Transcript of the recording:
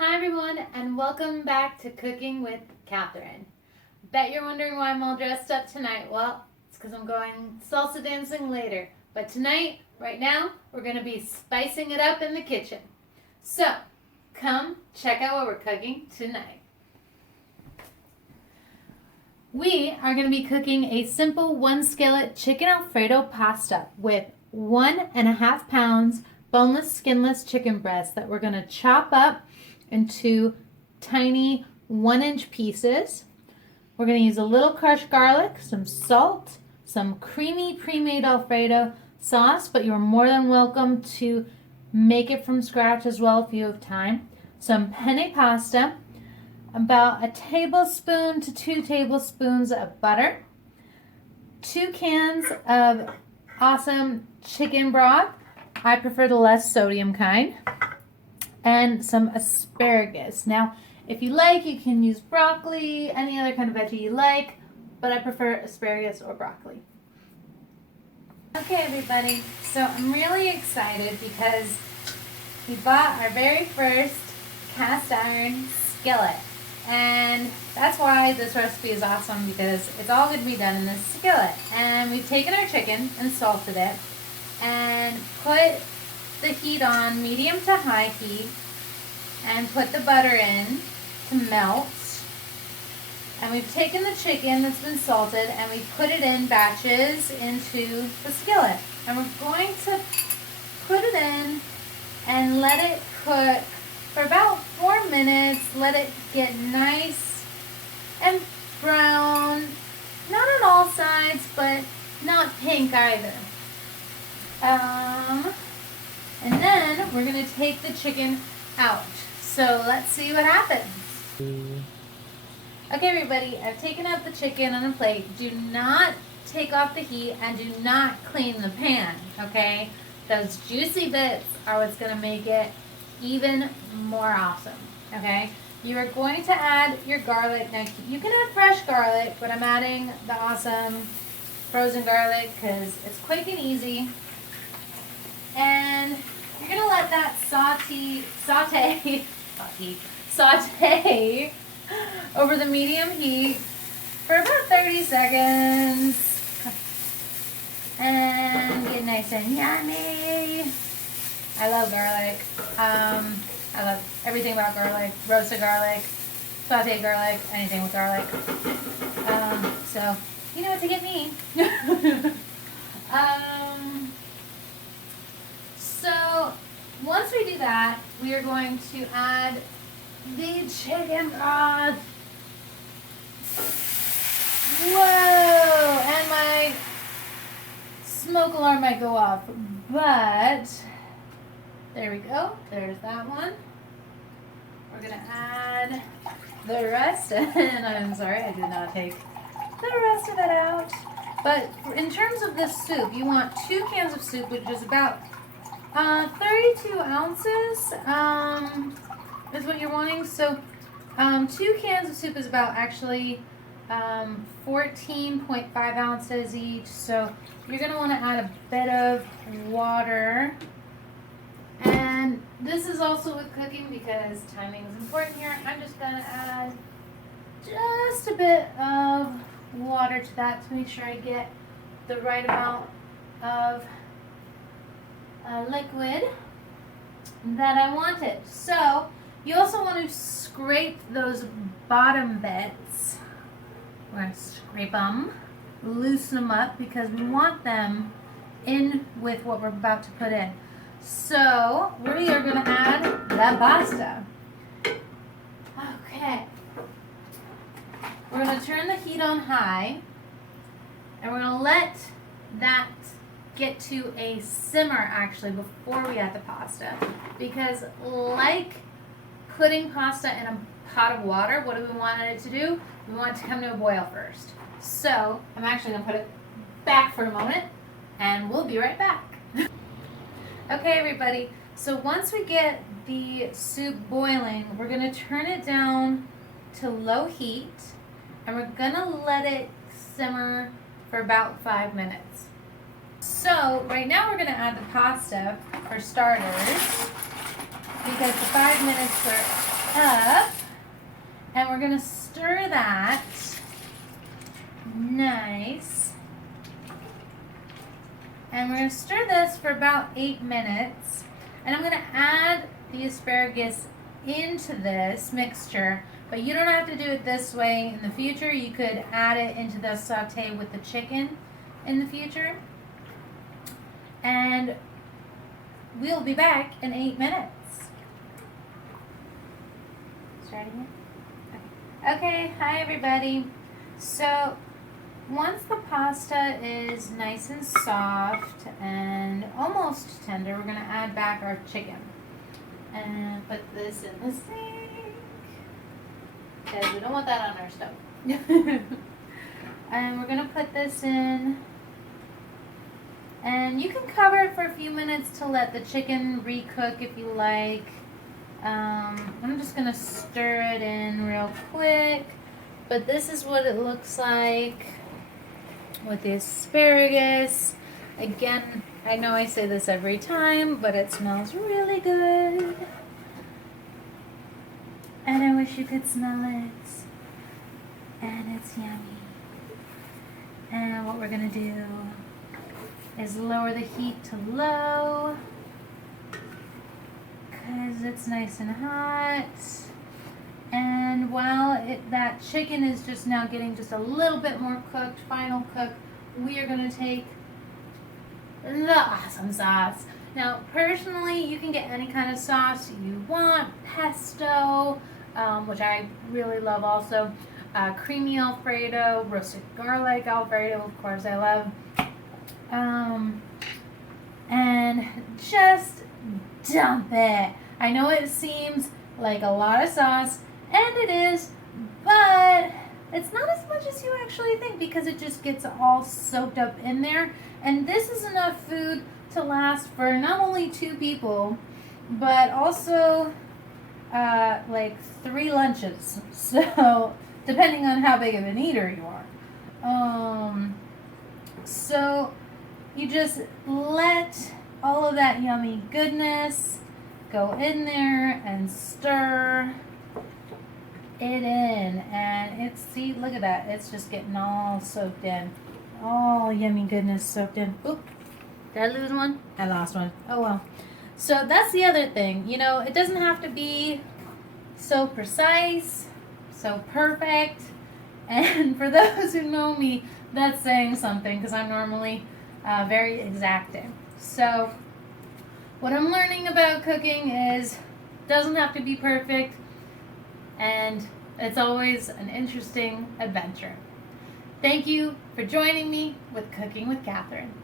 Hi everyone, and welcome back to Cooking with Katherine. Bet you're wondering why I'm all dressed up tonight. Well, it's because I'm going salsa dancing later. But tonight, right now, we're going to be spicing it up in the kitchen. So, come check out what we're cooking tonight. We are going to be cooking a simple 1 skillet chicken alfredo pasta with 1.5 pounds boneless, skinless chicken breast that we're going to chop up into tiny 1-inch pieces. We're going to use a little crushed garlic, some salt, some creamy pre-made alfredo sauce, but you're more than welcome to make it from scratch as well if you have time. Some penne pasta, about a tablespoon to 2 tablespoons of butter, 2 cans of awesome chicken broth. I prefer the less sodium kind. And some asparagus. Now, if you like, you can use broccoli, any other kind of veggie you like, but I prefer asparagus or broccoli. Okay, everybody, so I'm really excited because we bought our very first cast iron skillet. And that's why this recipe is awesome, because it's all going to be done in this skillet. And we've taken our chicken and salted it and put the heat on medium to high heat and put the butter in to melt. And we've taken the chicken that's been salted and we put it in batches into the skillet. And we're going to put it in and let it cook for about 4 minutes. Let it get nice and brown. Not on all sides, but not pink either. And then we're going to take the chicken out. So let's see what happens. Okay, everybody, I've taken out the chicken on a plate. Do not take off the heat and do not clean the pan, okay? Those juicy bits are what's going to make it even more awesome, okay? You are going to add your garlic. Now, you can add fresh garlic, but I'm adding the awesome frozen garlic because it's quick and easy. And you're going to let that saute over the medium heat for about 30 seconds. And get nice and yummy. I love garlic. I love everything about garlic. Roasted garlic, sauteed garlic, anything with garlic. So, you know what to get me. So, once we do that, we are going to add the chicken broth. Whoa! And my smoke alarm might go off, but there we go. There's that one. We're going to add the rest, and I'm sorry, I did not take the rest of it out. But in terms of this soup, you want 2 cans of soup, which is about 32 ounces is what you're wanting. So 2 cans of soup is about actually 14.5 ounces each. So you're going to want to add a bit of water. And this is also with cooking because timing is important here. I'm just going to add just a bit of water to that to make sure I get the right amount of liquid that I wanted. So you also want to scrape those bottom bits. We're going to scrape them, loosen them up because we want them in with what we're about to put in. So we are going to add that pasta. Okay. We're going to turn the heat on high and we're going to let that get to a simmer actually before we add the pasta, because like putting pasta in a pot of water, what do we want it to do? We want it to come to a boil first. So I'm actually going to put it back for a moment and we'll be right back. Okay, everybody, so once we get the soup boiling, we're going to turn it down to low heat and we're going to let it simmer for about 5 minutes. So right now we're going to add the pasta for starters because the 5 minutes up, and we're gonna stir that nice. And we're gonna stir this for about 8 minutes. And I'm gonna add the asparagus into this mixture, but you don't have to do it this way in the future. You could add it into the saute with the chicken in the future. And we'll be back in 8 minutes. Starting it? Okay, hi everybody. So once the pasta is nice and soft and almost tender, we're gonna add back our chicken and put this in the sink because we don't want that on our stove. And we're gonna put this in, and you can cover it for a few minutes to let the chicken recook if you like. I'm just gonna stir it in real quick, but this is what it looks like with the asparagus. Again, I know I say this every time, but it smells really good. And I wish you could smell it. And it's yummy. And what we're gonna do is lower the heat to low because it's nice and hot. And while that chicken is just now getting just a little bit more cooked, final cook, we are going to take the awesome sauce. Now, personally, you can get any kind of sauce you want. Pesto, which I really love also. Creamy alfredo, roasted garlic alfredo, of course I love. And just dump it. I know it seems like a lot of sauce, and it is, but it's not as much as you actually think because it just gets all soaked up in there. And this is enough food to last for not only 2 people, but also like 3 lunches. So depending on how big of an eater you are. So you just let all of that yummy goodness go in there and stir it in, and it's, see, look at that, it's just getting all soaked in, all yummy goodness soaked in. Oop, did I lose one? I lost one. Oh well. So that's the other thing, you know, it doesn't have to be so precise, so perfect. And for those who know me, that's saying something because I'm normally very exacting. So what I'm learning about cooking is it doesn't have to be perfect, and it's always an interesting adventure. Thank you for joining me with Cooking with Katherine.